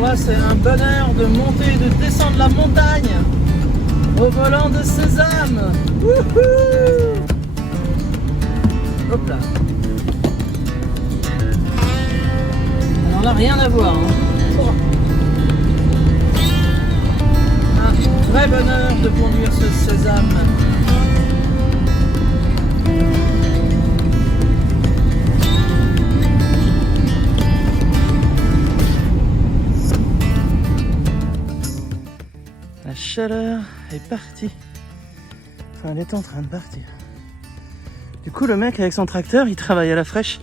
Alors là, c'est un bonheur de monter et de descendre la montagne au volant de Sésame. Wouhou! Hop là. Alors là, rien à voir. Hein. Oh. Un vrai bonheur de conduire ce Sésame. La chaleur est partie. Enfin, elle est en train de partir. Du coup, le mec avec son tracteur, il travaille à la fraîche.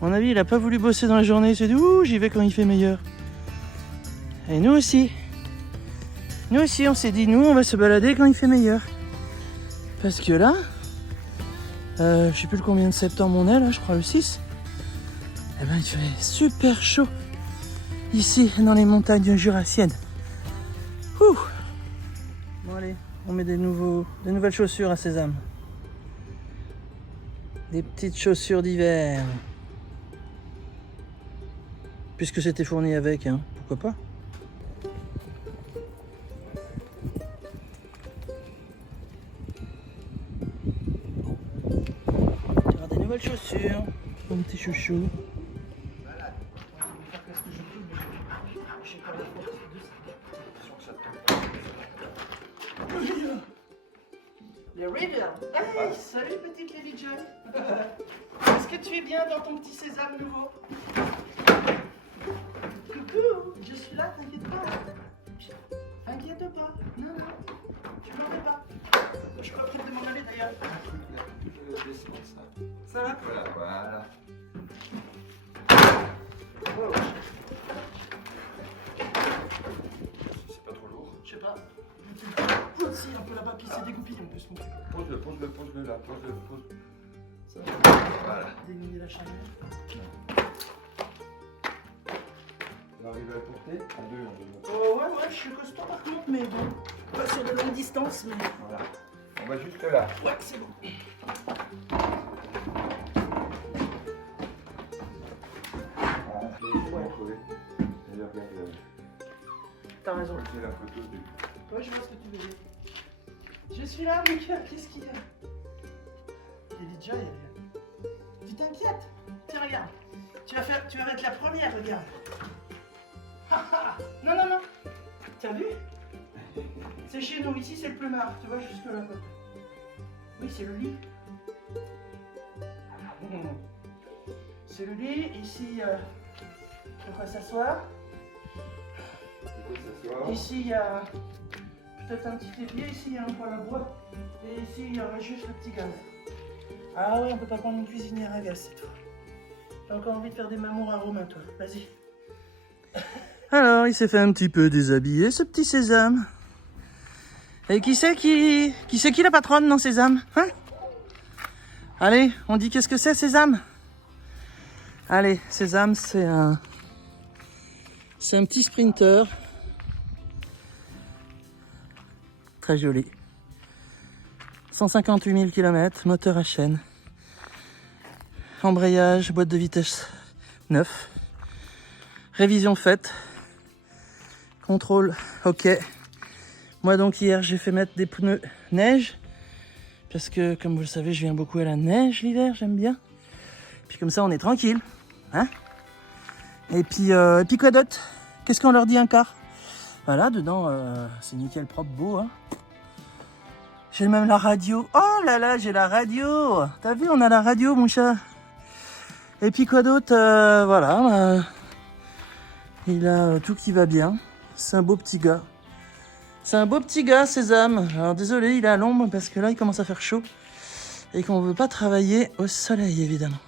À mon avis, il a pas voulu bosser dans la journée. Il s'est dit, ouh, j'y vais quand il fait meilleur. Et nous aussi. Nous aussi, on s'est dit, nous, on va se balader quand il fait meilleur. Parce que là, je sais plus le combien de septembre on est, là, je crois le 6. Eh ben, il fait super chaud. Ici, dans les montagnes jurassiennes. Ouh. Bon, allez, on met des nouvelles chaussures à Sésame. Des petites chaussures d'hiver. Puisque c'était fourni avec, hein, pourquoi pas. Tu auras des nouvelles chaussures, mon petit chouchou. Les Rivière. Hey, salut petite Lily Joy. Est-ce que tu es bien dans ton petit Sésame nouveau? Coucou, je suis là, t'inquiète pas. Inquiète pas. Non, non, tu m'en fais pas. Je suis pas prête de m'en aller d'ailleurs. Ça va? Voilà. Oh. C'est pas trop lourd. Je sais pas. Si, un peu là-bas, puis c'est dégoupillé en plus. Pose-le là, pose-le. Ça. Voilà. D'éliminer la chaleur. On arrive à le porter à deux, on peut. Oh ouais, je suis costaud par contre, mais bon. Pas sur de longues distances, mais. Voilà. On va juste là. Ouais, c'est bon. Voilà. Ouais. Et regarde. T'as raison. C'est la photo du. Ouais, je vois ce que tu veux dire. Je suis là, mon cœur, qu'est-ce qu'il y a? Il est déjà, tu t'inquiètes? Tiens, regarde. Tu vas être la première, regarde. Non, non, non. T'as vu? C'est chez nous, ici c'est le plumard, tu vois, jusque là. Oui, c'est le lit. C'est le lit, ici, de quoi s'asseoir. Ici, il y a peut-être un petit évier, ici, il y a un poêle à bois. Et ici, il y aura juste le petit gaz. Ah ouais, on peut pas prendre une cuisinière à gaz, c'est tout. T'as encore envie de faire des mamours à Romain, toi. Vas-y. Alors, il s'est fait un petit peu déshabiller, ce petit Sésame. Et qui c'est qui la patronne dans Sésame, hein? Allez, on dit qu'est-ce que c'est, Sésame? Allez, Sésame, c'est un petit sprinter. Très joli. 158 000 km, moteur à chaîne. Embrayage, boîte de vitesse 9. Révision faite. Contrôle, ok. Moi donc hier j'ai fait mettre des pneus neige. Parce que comme vous le savez, je viens beaucoup à la neige l'hiver, j'aime bien. Puis comme ça on est tranquille. Hein? Et puis quoi d'autre? Qu'est-ce qu'on leur dit encore? Voilà, dedans c'est nickel propre, beau. Hein? J'ai même la radio. Oh là là, j'ai la radio. T'as vu, on a la radio, mon chat. Et puis quoi d'autre? Voilà. Il a tout qui va bien. C'est un beau petit gars. C'est un beau petit gars, Sésame. Alors désolé, il est à l'ombre parce que là, il commence à faire chaud. Et qu'on ne veut pas travailler au soleil, évidemment.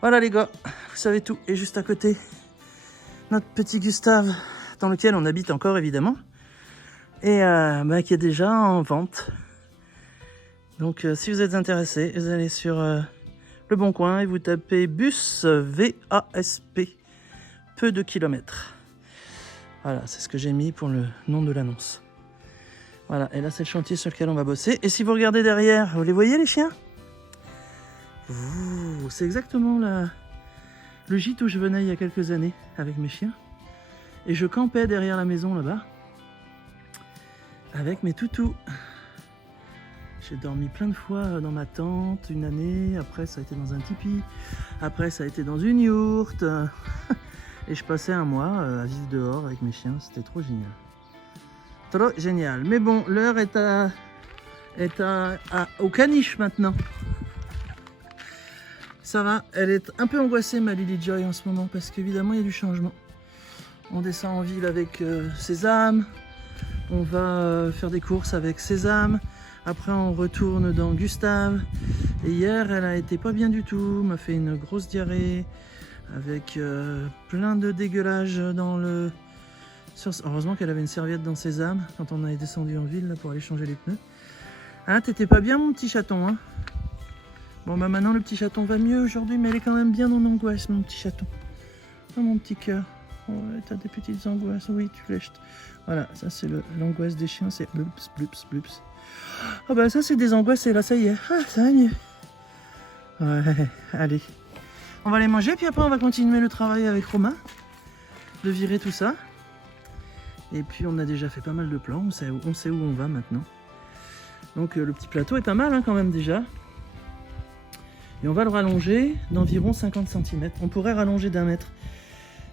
Voilà les gars, vous savez tout. Et juste à côté, notre petit Gustave, dans lequel on habite encore, évidemment. Et qui est déjà en vente. Donc si vous êtes intéressé, vous allez sur Le Bon Coin et vous tapez bus VASP, peu de kilomètres. Voilà, c'est ce que j'ai mis pour le nom de l'annonce. Voilà, et là c'est le chantier sur lequel on va bosser. Et si vous regardez derrière, vous les voyez les chiens? C'est exactement le gîte où je venais il y a quelques années avec mes chiens. Et je campais derrière la maison là-bas avec mes toutous. J'ai dormi plein de fois dans ma tente une année, après ça a été dans un tipi, après ça a été dans une yourte. Et je passais un mois à vivre dehors avec mes chiens, c'était trop génial. Trop génial. Mais bon, l'heure est au caniche maintenant. Ça va, elle est un peu angoissée ma Lily Joy en ce moment parce qu'évidemment il y a du changement. On descend en ville avec Sésame, on va faire des courses avec Sésame, après on retourne dans Gustave. Et hier elle a été pas bien du tout, m'a fait une grosse diarrhée avec plein de dégueulage dans le... Heureusement qu'elle avait une serviette dans Sésame quand on est descendu en ville là, pour aller changer les pneus. Hein, t'étais pas bien mon petit chaton hein? Bon bah maintenant le petit chaton va mieux aujourd'hui, mais elle est quand même bien en angoisse mon petit chaton. Oh mon petit cœur. Ouais, t'as des petites angoisses, oui tu lèches. Voilà, ça c'est l'angoisse des chiens, c'est blups, blups, blups. Ah bah ça c'est des angoisses et là ça y est, ah, ça va mieux. Ouais, allez. On va aller manger puis après on va continuer le travail avec Romain. De virer tout ça. Et puis on a déjà fait pas mal de plans, on sait où on va maintenant. Donc le petit plateau est pas mal hein, quand même déjà. Et on va le rallonger d'environ 50 cm. On pourrait rallonger d'1 mètre.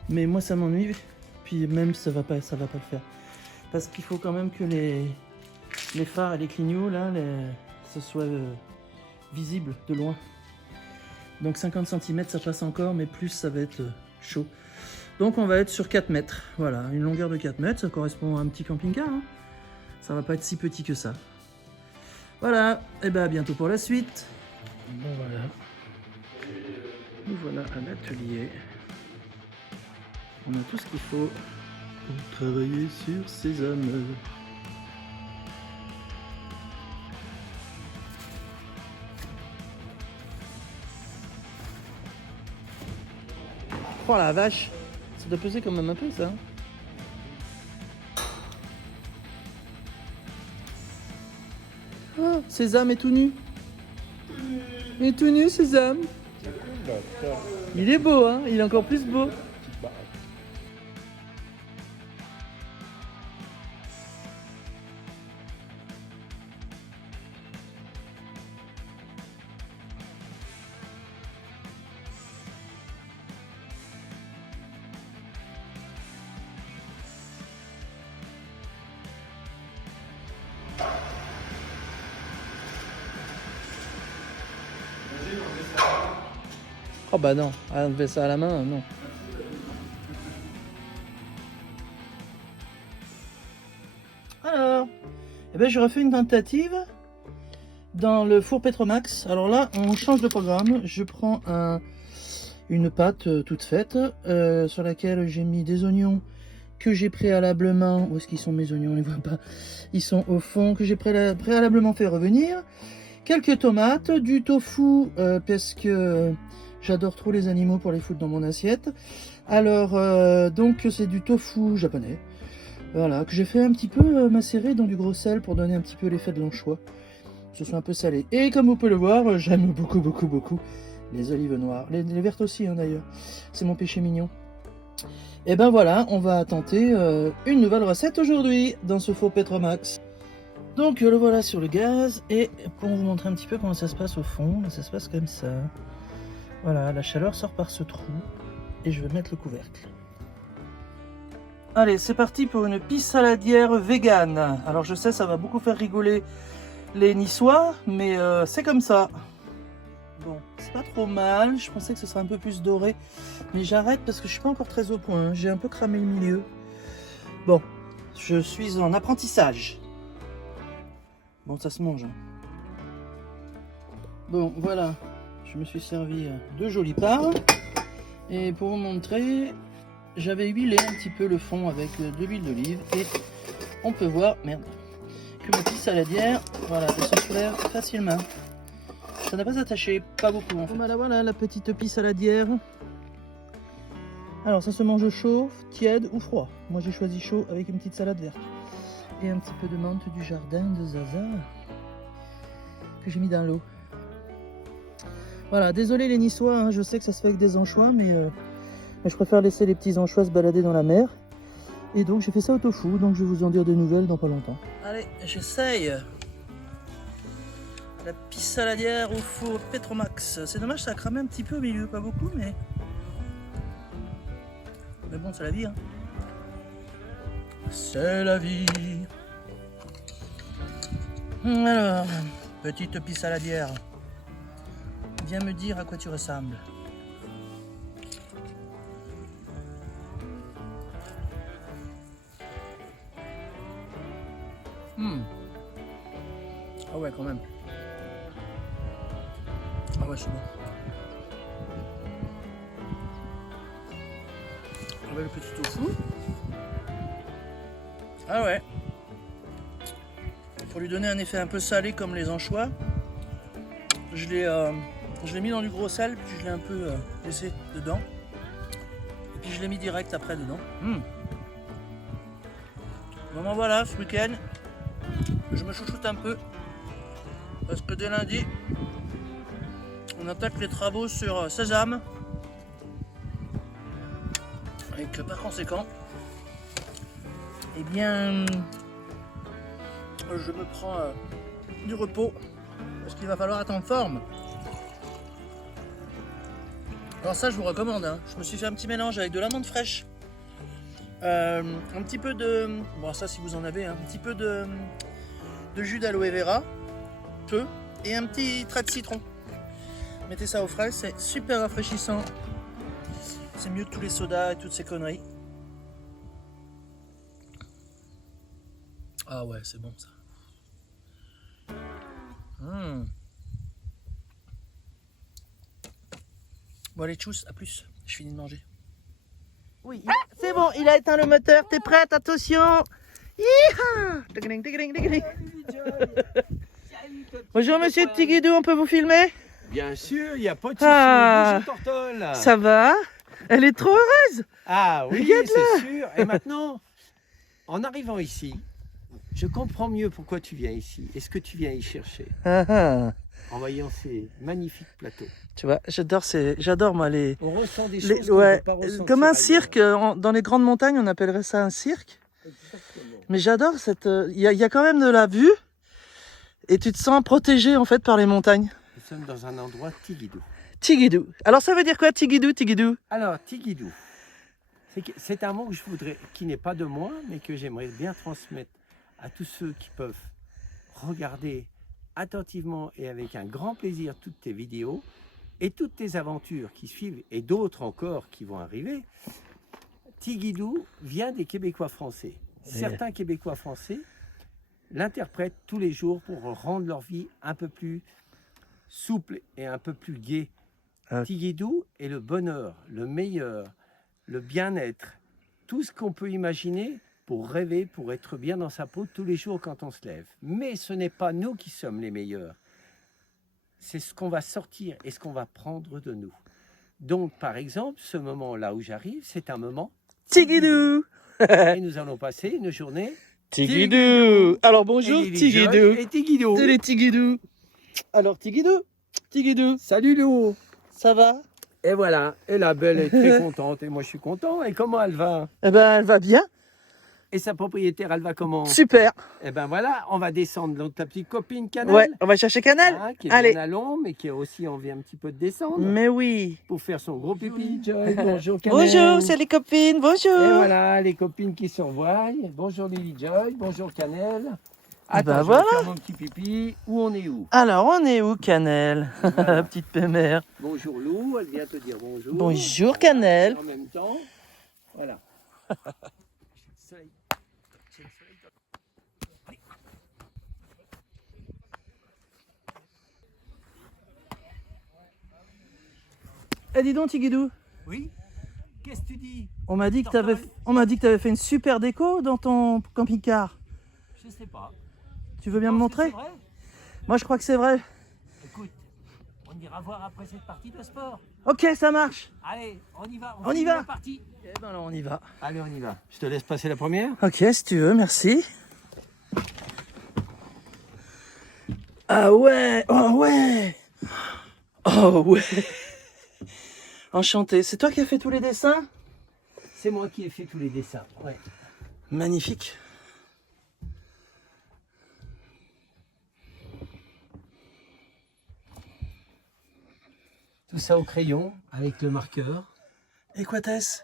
Mais moi ça m'ennuie. Puis même ça va pas le faire. Parce qu'il faut quand même que les phares et les clignots là, ce soit visible de loin. Donc 50 cm ça passe encore, mais plus ça va être chaud. Donc on va être sur 4 mètres. Voilà, une longueur de 4 mètres, ça correspond à un petit camping-car. Hein. Ça va pas être si petit que ça. Voilà, et ben à bientôt pour la suite. Bon voilà. Nous voilà à l'atelier. On a tout ce qu'il faut pour travailler sur Sésame. Oh la vache, ça doit peser quand même un peu ça. Oh, Sésame est tout nu. Il est tout nu Sésame. Il est beau hein, il est encore plus beau. Oh bah non, on fait ça à la main, non. Alors, eh ben, je refais une tentative dans le four Petromax. Alors là, on change de programme. Je prends une pâte toute faite sur laquelle j'ai mis des oignons que j'ai préalablement... Où est-ce qu'ils sont mes oignons? On les voit pas. Ils sont au fond, que j'ai préalablement fait revenir. Quelques tomates, du tofu parce que... J'adore trop les animaux pour les foutre dans mon assiette. Alors, donc c'est du tofu japonais. Voilà, que j'ai fait un petit peu macérer dans du gros sel pour donner un petit peu l'effet de l'anchois. Ce soit un peu salé. Et comme vous pouvez le voir, j'aime beaucoup, beaucoup, beaucoup les olives noires. Les vertes aussi, hein, d'ailleurs. C'est mon péché mignon. Et ben voilà, on va tenter une nouvelle recette aujourd'hui dans ce four Petromax. Donc le voilà sur le gaz. Et pour vous montrer un petit peu comment ça se passe au fond, ça se passe comme ça. Voilà, la chaleur sort par ce trou et je vais mettre le couvercle. Allez, c'est parti pour une pisse saladière vegan. Alors je sais, ça va beaucoup faire rigoler les Niçois, mais c'est comme ça. Bon, c'est pas trop mal. Je pensais que ce serait un peu plus doré, mais j'arrête parce que je suis pas encore très au point. J'ai un peu cramé le milieu. Bon, je suis en apprentissage. Bon, ça se mange. Hein. Bon, voilà. Je me suis servi de jolies parts. Et pour vous montrer, j'avais huilé un petit peu le fond avec de l'huile d'olive. Et on peut voir, merde, que ma petite saladière, voilà, elle se soulève facilement. Ça n'a pas attaché, pas beaucoup en fait. Voilà la petite pisse saladière. Alors ça se mange chaud, tiède ou froid. Moi j'ai choisi chaud avec une petite salade verte. Et un petit peu de menthe du jardin de Zaza que j'ai mis dans l'eau. Voilà, désolé les Niçois, hein, je sais que ça se fait avec des anchois, mais je préfère laisser les petits anchois se balader dans la mer. Et donc j'ai fait ça au tofu, donc je vais vous en dire des nouvelles dans pas longtemps. Allez, j'essaye la pisse saladière au four Petromax. C'est dommage, ça a cramé un petit peu au milieu, pas beaucoup, mais bon, c'est la vie, hein. C'est la vie. Alors, petite pisse saladière, viens me dire à quoi tu ressembles. Ah ouais, quand même. Ah ouais, c'est bon. On va le petit tofu. Ah ouais. Pour lui donner un effet un peu salé comme les anchois, je l'ai mis dans du gros sel, puis je l'ai un peu laissé dedans. Et puis je l'ai mis direct après dedans. Bon, voilà, ce week-end, je me chouchoute un peu. Parce que dès lundi, on attaque les travaux sur Sésame. Et que par conséquent, eh bien, je me prends du repos. Parce qu'il va falloir être en forme. Alors ça, je vous recommande, hein. Je me suis fait un petit mélange avec de l'amande fraîche. Un petit peu de... Bon, ça si vous en avez, hein, un petit peu de jus d'aloe vera. Peu, et un petit trait de citron. Mettez ça au frais, c'est super rafraîchissant. C'est mieux que tous les sodas et toutes ces conneries. Ah ouais, c'est bon ça. Bon allez, tchuss, à plus. Je finis de manger. Oui, c'est bon, il a éteint le moteur. T'es prête? Attention. Bonjour monsieur Tigidou, on peut vous filmer? Bien sûr, il n'y a pas de souci. Ah, Bonjour Tortole. ça va? Elle est trop heureuse. Ah oui, Regarde-la. c'est sûr. Et maintenant, en arrivant ici, je comprends mieux pourquoi tu viens ici et ce que tu viens y chercher en voyant ces magnifiques plateaux. Tu vois, j'adore moi les... On ressent des choses ouais, qu'on ne peut pas ressentir comme un ailleurs. cirque, dans les grandes montagnes on appellerait ça un cirque. Exactement. Mais j'adore cette... Il y a quand même de la vue et tu te sens protégé en fait par les montagnes. Nous sommes dans un endroit Tigidou. Tigidou. Alors ça veut dire quoi Tigidou, Tigidou? Alors, Tigidou, c'est un mot que qui n'est pas de moi, mais que j'aimerais bien transmettre à tous ceux qui peuvent regarder attentivement et avec un grand plaisir toutes tes vidéos et toutes tes aventures qui suivent et d'autres encore qui vont arriver. Tigidou vient des Québécois français. Certains Québécois français l'interprètent tous les jours pour rendre leur vie un peu plus souple et un peu plus gaie. Tigidou est le bonheur, le meilleur, le bien-être, tout ce qu'on peut imaginer pour rêver, pour être bien dans sa peau tous les jours quand on se lève. Mais ce n'est pas nous qui sommes les meilleurs. C'est ce qu'on va sortir et ce qu'on va prendre de nous. Donc, par exemple, ce moment-là où j'arrive, c'est un moment Tigidou. Et nous allons passer une journée Tigidou. Alors bonjour Tigidou. Et Tigidou. C'est les Tigidou. Alors Tigidou. Tigidou. Salut Lou. Ça va? Et voilà, et la belle est très contente et moi je suis content. Et comment elle va? Eh ben elle va bien. Et sa propriétaire, elle va comment? Super. Eh ben voilà, on va descendre dans ta petite copine Canel. Ouais, on va chercher Canel. Hein, qui est Allez. bien à l'ombre, mais qui a aussi envie un petit peu de descendre. Mais oui. Pour faire son gros pipi. Joy, bonjour Canel. Bonjour, c'est les copines. Bonjour. Et voilà, les copines qui s'envoient. Bonjour Lily Joy, bonjour Canel. Ah bah Attends, je vais voilà. faire mon petit pipi. Où on est où? Alors on est où Canel? Voilà. Petite pémère. Bonjour Lou, elle vient te dire bonjour. Bonjour Canel. En même temps, voilà. Soleil. Eh dis donc Tigidou. Oui? Qu'est-ce que tu dis? On m'a dit que t'avais fait une super déco dans ton camping-car. Je sais pas. Tu veux bien me montrer? C'est vrai? Moi je crois que c'est vrai. Écoute, on ira voir après cette partie de sport. Ok, ça marche. Allez, on y va. On y finit va. la partie. Eh ben alors on y va. Allez, on y va. Je te laisse passer la première. Ok, si tu veux, merci. Ah ouais, oh ouais. Oh ouais. Enchanté. C'est toi qui as fait tous les dessins? C'est moi qui ai fait tous les dessins. Ouais. Magnifique. Tout ça au crayon avec le marqueur. Équatesse.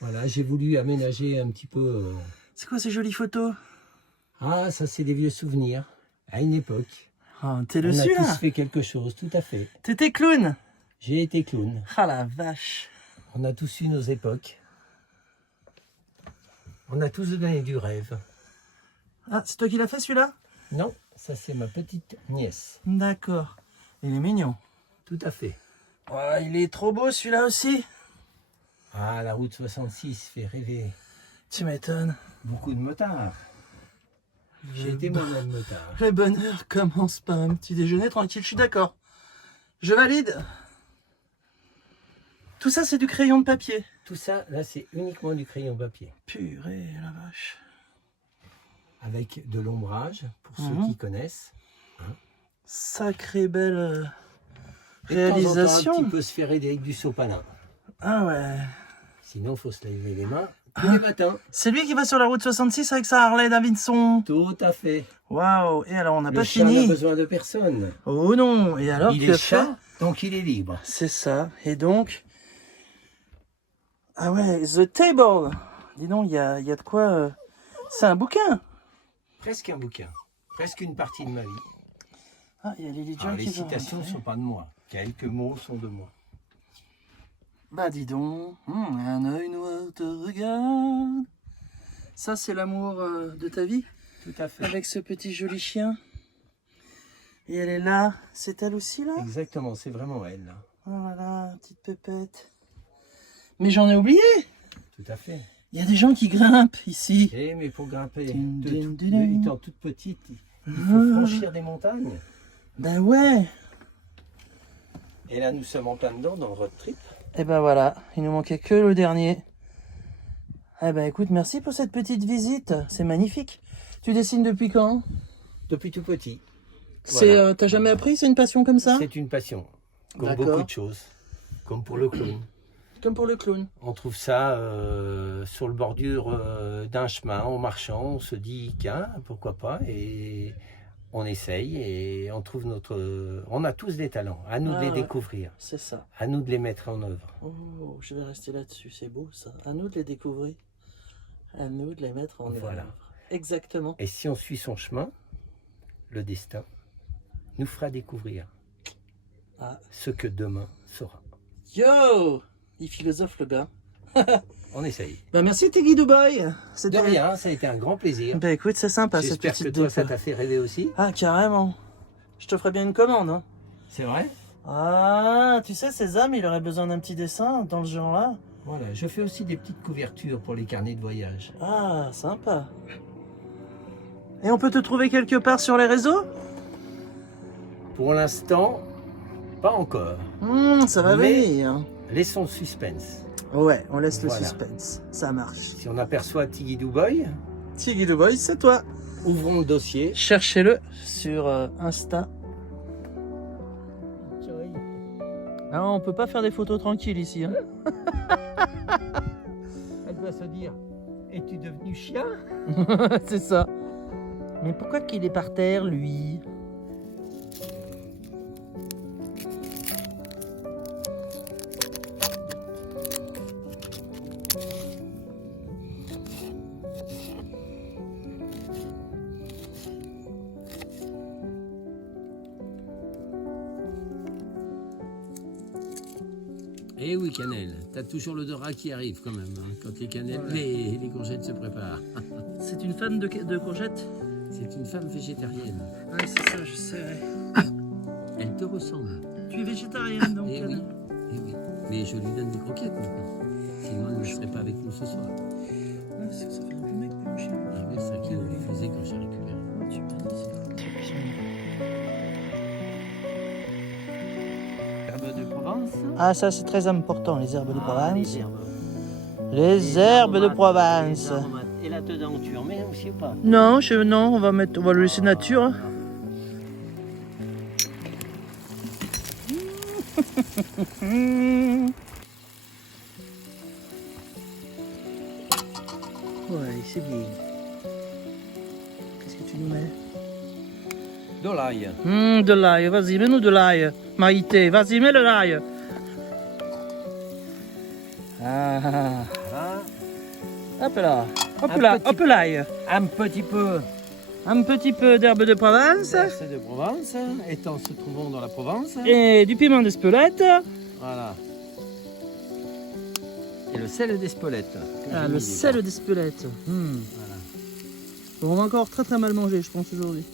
Voilà, j'ai voulu aménager un petit peu. C'est quoi ces jolies photos? Ah, ça c'est des vieux souvenirs. À une époque. Oh, t'es On a dessus tous là? fait quelque chose, tout à fait. T'étais clown? J'ai été clown. Ah la vache. On a tous eu nos époques. On a tous donné du rêve. Ah, c'est toi qui l'as fait celui-là? Non, ça c'est ma petite nièce. D'accord. Il est mignon. Tout à fait. Oh, il est trop beau celui-là aussi. Ah, la route 66 fait rêver. Tu m'étonnes. Beaucoup de motards. J'ai été moi-même motard. Le bonheur commence par un petit déjeuner tranquille, je suis d'accord. Je valide. Tout ça, c'est du crayon de papier. Tout ça, là, c'est uniquement du crayon papier. Purée, la vache. Avec de l'ombrage, pour ceux qui connaissent. Sacrée belle Et de temps en temps, réalisation. un petit peu se faire aider avec du sopalin. Ah ouais. Sinon, il faut se laver les mains tous les matins. C'est lui qui va sur la route 66 avec sa Harley Davidson. Tout à fait. Waouh. Et alors, on n'a Le pas chat n'a fini. besoin de personne. Oh non. Et alors, Il tu est as fait? chat, donc il est libre. C'est ça. Et donc... Ah ouais, The Table. Dis donc, il y a de quoi... C'est un bouquin. Presque un bouquin. Presque une partie de ma vie. Ah, il y a Lily John Alors, les qui vient citations ne rentrer. sont pas de moi. Quelques mots sont de moi. Bah dis donc, un œil noir te regarde. Ça c'est l'amour de ta vie, Tout à fait. avec ce petit joli chien. Et elle est là, c'est elle aussi là? Exactement, c'est vraiment elle. Là. Oh là là, petite pépette. Mais j'en ai oublié, Tout à fait. il y a des gens qui grimpent ici. Eh, mais pour grimper, Din, din, din, din. étant toute petite, il faut franchir des montagnes. Ben ouais. Et là, nous sommes en plein dedans dans le road trip. Et ben voilà, il nous manquait que le dernier. Eh ben écoute, merci pour cette petite visite, c'est magnifique. Tu dessines depuis quand? Depuis tout petit. C'est, Voilà. t'as jamais appris, c'est une passion comme ça? C'est une passion, comme D'accord. beaucoup de choses. Comme pour le clown. Comme pour le clown. On trouve ça sur le bordure d'un chemin, en marchant, on se dit tiens, pourquoi pas, et on essaye et on trouve notre... On a tous des talents, à nous de les Ah ouais. découvrir, C'est ça. à nous de les mettre en œuvre. Oh, je vais rester là-dessus, c'est beau ça. À nous de les découvrir. À nous de les mettre en Voilà. œuvre. Exactement. Et si on suit son chemin, le destin nous fera découvrir Ah. ce que demain sera. Yo! Il philosophe le gars. On essaye. Bah merci Tiggy Dubaï. De C'était... rien, ça a été un grand plaisir. Bah écoute, c'est sympa cette J'espère que petite toi, ça déco. t'a fait rêver aussi. Ah carrément. Je te ferai bien une commande. Hein. C'est vrai? Ah, tu sais, Sésame, il aurait besoin d'un petit dessin dans le genre là. Voilà, je fais aussi des petites couvertures pour les carnets de voyage. Ah, sympa. Et on peut te trouver quelque part sur les réseaux? Pour l'instant, pas encore. Ça va Mais- venir. Laissons le suspense. Ouais, on laisse Voilà. le suspense. Ça marche. Si on aperçoit Tiggy Duboy, Tiggy Duboy, c'est toi. ouvrons le dossier. Cherchez-le sur Insta. Ah, on peut pas faire des photos tranquilles ici. Hein. Elle doit se dire, es-tu devenu chien? C'est ça. Mais pourquoi qu'il est par terre, lui? Eh oui, Cannelle, t'as toujours l'odorat qui arrive quand même, hein, quand les cannelles, Ouais. les courgettes se préparent. C'est une fan de courgettes? C'est une femme végétarienne. Ah, c'est ça, je sais. Elle te ressemble. Tu es végétarienne, donc. Eh oui, eh oui. Mais je lui donne des croquettes maintenant. Sinon, elle ne serait pas avec nous ce soir. Ouais, c'est que ça fait un peu mec pour le chien. Et oui, c'est ça qu'il me faisait quand j'ai récupéré. Tu m'as dit, c'est fou. Herbe de Provence. Ah, ça, c'est très important, les herbes de Provence. Les herbes. Les herbes de aromates, Provence. les aromates. Et là dedans, tu en mets aussi ou pas? Non, non, on va le laisser nature. Ouais, c'est bien. tu nous mets? De l'ail. De l'ail, vas-y, mets-nous de l'ail. Maïté, vas-y, mets le l'ail. Ah, Hein? hop là, hop Un là, petit hop l'ail. Un petit peu Un petit peu d'herbe de Provence d'Est de Provence, étant se trouvant dans la Provence. et du piment d'Espelette. Voilà. Et le sel d'Espelette. que Ah, j'ai le mis sel d'Espelette. Voilà. On va encore très très mal manger, je pense, aujourd'hui.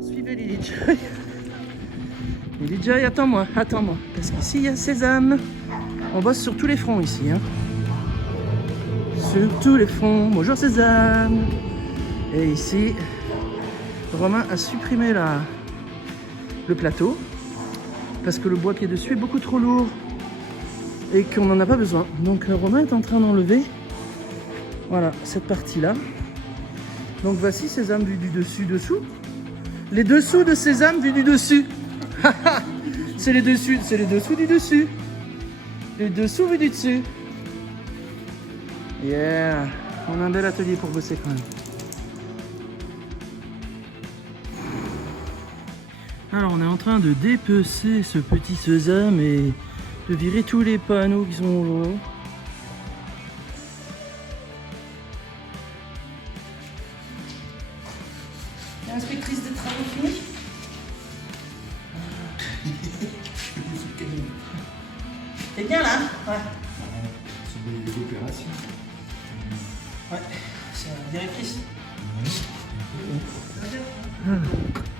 Suivez Lily Joy. Lily Joy, attends-moi, attends-moi. Parce qu'ici, il y a Sésame. On bosse sur tous les fronts ici. Hein. Sur tous les fronts. Bonjour Sésame. Et ici, Romain a supprimé le plateau. Parce que le bois qui est dessus est beaucoup trop lourd. Et qu'on n'en a pas besoin. Donc Romain est en train d'enlever, voilà, cette partie-là. Donc voici Sésame vu du dessus-dessous. Les dessous de Sésame vu du dessus. C'est les dessous du dessus. Les dessous vu du dessus. Yeah. On a un bel atelier pour bosser quand même. Alors on est en train de dépecer ce petit sésame et de virer tous les panneaux qui sont au haut. Inspectrice des travaux finis. T'es bien là? Ouais. C'est des opérations. Ouais, c'est la directrice.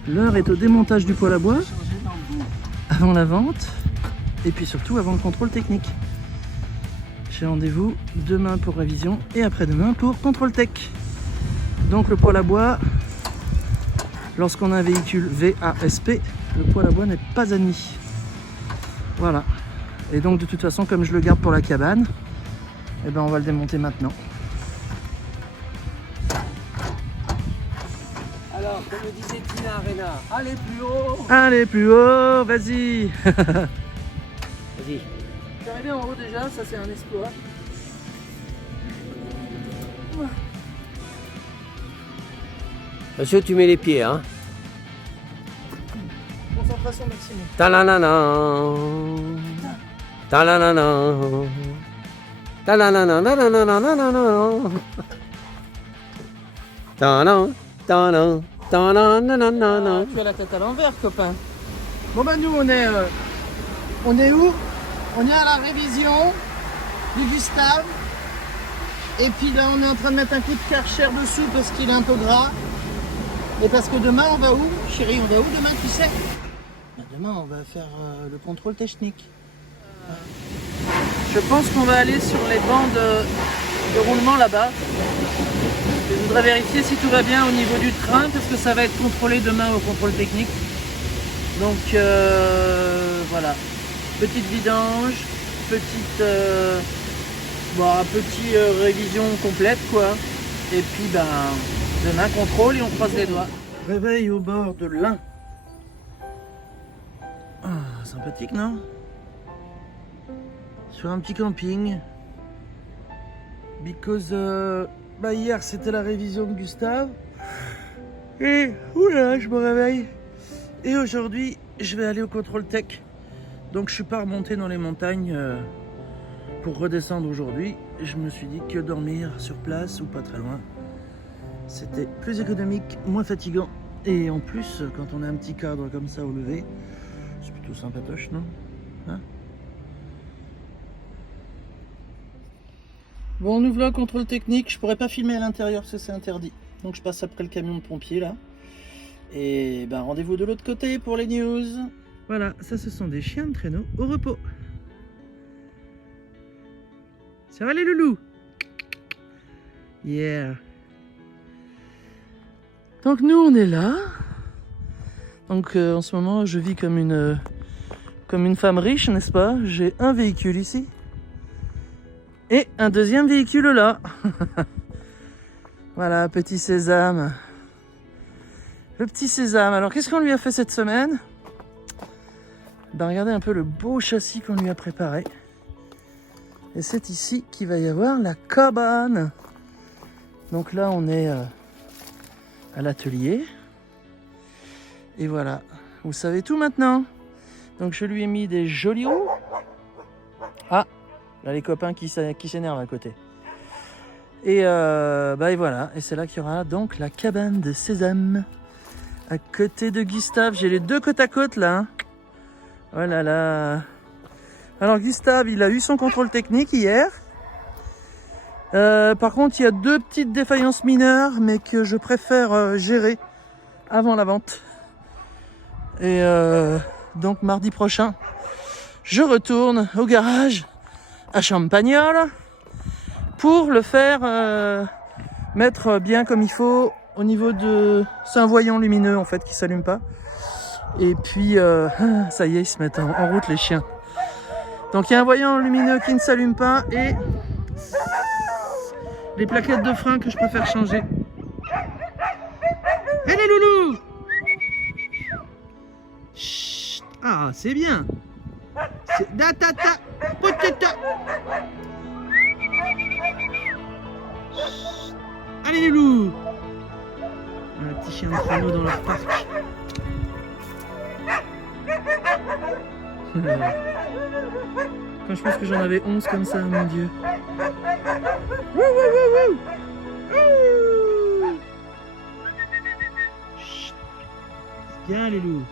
L'heure est au démontage du poêle à bois, avant la vente, et puis surtout avant le contrôle technique. J'ai rendez-vous demain pour révision et après-demain pour contrôle tech. Donc le poêle à bois, lorsqu'on a un véhicule VASP, le poêle à bois n'est pas admis. Voilà. Et donc de toute façon, comme je le garde pour la cabane, eh ben on va le démonter maintenant. Alors, comme le disait Tina Arena, allez plus haut. Allez, plus haut, vas-y. Vas-y. T'es arrivé en haut déjà, ça c'est un exploit. Monsieur, tu mets les pieds, hein. Concentration maximum. Ta-la-la-la. Ta-la-la-la. Ta-la-la-la-la-la-la-la-la. Ta-la, ta-la, ta-la-la-la-la-la. Tu as la tête à l'envers, copain. Bon bah nous on est où? On est à la révision du Gustave. Et puis là on est en train de mettre un coup de Karcher dessous parce qu'il est un peu gras. Et parce que demain on va où? Chérie, on va où demain, tu sais? Bah, demain on va faire le contrôle technique. Je pense qu'on va aller sur les bancs de roulement là-bas. Je voudrais vérifier si tout va bien au niveau du train parce que ça va être contrôlé demain au contrôle technique. Donc voilà, petite vidange, petite révision complète quoi. Et puis ben demain contrôle et on croise les doigts. Réveil au bord de l'Ain. Ah, sympathique non? Sur un petit camping. Because hier c'était la révision de Gustave. Et oula, je me réveille. Et aujourd'hui je vais aller au contrôle tech. Donc je suis pas remonté dans les montagnes pour redescendre aujourd'hui. Je me suis dit que dormir sur place ou pas très loin, c'était plus économique, moins fatigant. Et en plus, quand on a un petit cadre comme ça au lever, c'est plutôt sympatoche, non? Hein? Bon, nous voilà, contrôle technique. Je pourrais pas filmer à l'intérieur parce que c'est interdit. Donc je passe après le camion de pompiers là. Et ben rendez-vous de l'autre côté pour les news. Voilà, ça ce sont des chiens de traîneau au repos. Ça va les loulous? Yeah. Donc nous on est là. Donc en ce moment je vis comme une femme riche, n'est-ce pas? J'ai un véhicule ici. Et un deuxième véhicule là. Voilà, petit Sésame. Le petit Sésame. Alors qu'est-ce qu'on lui a fait cette semaine? Ben regardez un peu le beau châssis qu'on lui a préparé. Et c'est ici qu'il va y avoir la cabane. Donc là on est à l'atelier. Et voilà, vous savez tout maintenant. Donc je lui ai mis des jolis roues. Ah, là les copains qui s'énervent à côté. Et bah et voilà, et c'est là qu'il y aura donc la cabane de Sésame. À côté de Gustave, j'ai les deux côte à côte là. Oh là là. Alors Gustave, il a eu son contrôle technique hier. Par contre, il y a deux petites défaillances mineures, mais que je préfère gérer avant la vente. Et donc mardi prochain, je retourne au garage à Champagnole pour le faire mettre bien comme il faut au niveau de... C'est un voyant lumineux en fait qui s'allume pas. Et puis ça y est, ils se mettent en route les chiens. Donc il y a un voyant lumineux qui ne s'allume pas et les plaquettes de frein que je préfère changer. Hé les loulous! Chut. Ah, c'est bien. Allez les loups. Un petit chien de traîneau dans leur parc. Quand je pense que j'en avais 11 comme ça, mon Dieu. Chut. C'est bien les loups.